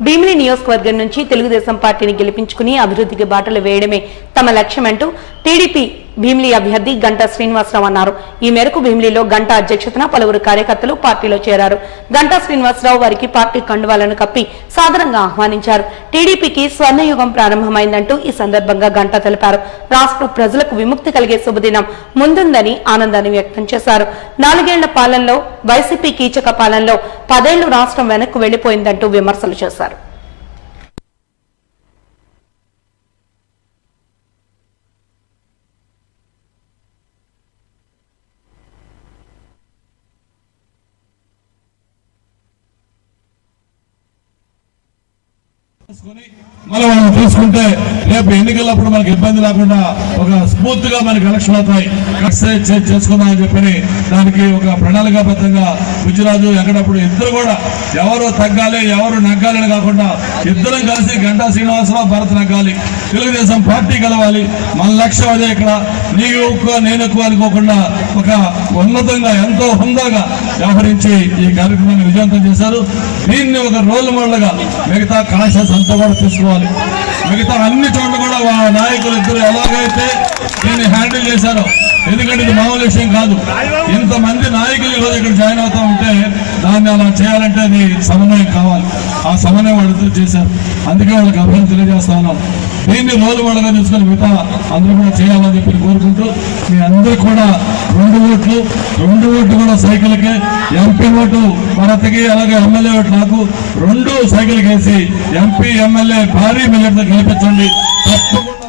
భీమిలి నియోజకవర్గం నుంచి తెలుగుదేశం పార్టీని గెలిపించుకుని అభివృద్ధికి బాటలు వేయడమే తమ లక్ష్యమంటూ టీడీపీ భీమిలి అభ్యర్థి గంటా శ్రీనివాసరావు అన్నారు. ఈ మేరకు భీమిలిలో గంటా అధ్యక్షతన పలువురు కార్యకర్తలు పార్టీలో చేరారు. గంటా శ్రీనివాసరావు వారికి పార్టీ కండువాలను కప్పి సాదరంగా ఆహ్వానించారు. టీడీపీకి స్వర్ణయుగం ప్రారంభమైందంటూ ఈ సందర్భంగా గంటా తెలిపారు. రాష్ట్ర ప్రజలకు విముక్తి కలిగే శుభదినం ముందుందని ఆనందాన్ని వ్యక్తం చేశారు. నాలుగేళ్ళ పాలనలో వైసీపీ కీచక పాలనలో పదేళ్ళు రాష్ట్రం వెనక్కు వెళ్ళిపోయిందంటూ విమర్శలు చేశారు. మనం చూసుకుంటే రేపు ఎన్నికలప్పుడు మనకి ఇబ్బంది లేకుండా ఒక స్మూత్గా మనకి ఎలక్షన్ అవుతాయి. ఎక్సర్సైజ్ చేసుకుందామని చెప్పని దానికి ఒక ప్రణాళికాబద్ధంగా గుజరాజు ఎక్కడప్పుడు ఇద్దరు కూడా ఎవరు తగ్గాలి ఎవరు నగ్గాలని కాకుండా ఇద్దరం కలిసి గంటా శ్రీనివాసరావు భరత్ నగ్గాలి. తెలుగుదేశం పార్టీ కలవాలి మన లక్ష్యం అదే ఇక్కడ. నీవు ఎక్కువ నేను ఎక్కువ అనుకోకుండా ఒక ఉన్నతంగా ఎంతో హుందాగా వ్యవహరించి ఈ కార్యక్రమాన్ని విజయవంతం చేశారు. దీన్ని ఒక రోల్ మోడల్గా మిగతా కళాశాల అంతా కూడా తీసుకోవాలి. మిగతా అన్ని చోట్ల కూడా వా నాయకులు ఇద్దరు ఎలాగైతే దీన్ని హ్యాండిల్ చేశారో ఎందుకంటే ఇది మామూలు విషయం కాదు. ఇంతమంది నాయకులు ఈరోజు ఇక్కడ జాయిన్ అవుతా ఉంటే దాన్ని అలా చేయాలంటే అది సమన్వయం కావాలి. ఆ సమన్వయం వాళ్ళు చేశారు. అందుకే వాళ్ళకి అభివృద్ధి తెలియజేస్తా ఉన్నాం. దీన్ని రోజు వాళ్ళగా తీసుకొని మిగతా అందరూ కూడా చేయాలని చెప్పి కోరుకుంటూ మీ అందరూ కూడా రెండు ఓట్లు రెండు ఓట్లు కూడా సైకిల్కి ఎంపీ ఓటు భరత్కి అలాగే ఎమ్మెల్యే ఓటు నాకు రెండు సైకిల్ వేసి ఎంపీ ఎమ్మెల్యే భారీ మెజార్టీతో గెలిపించండి. తప్పకుండా.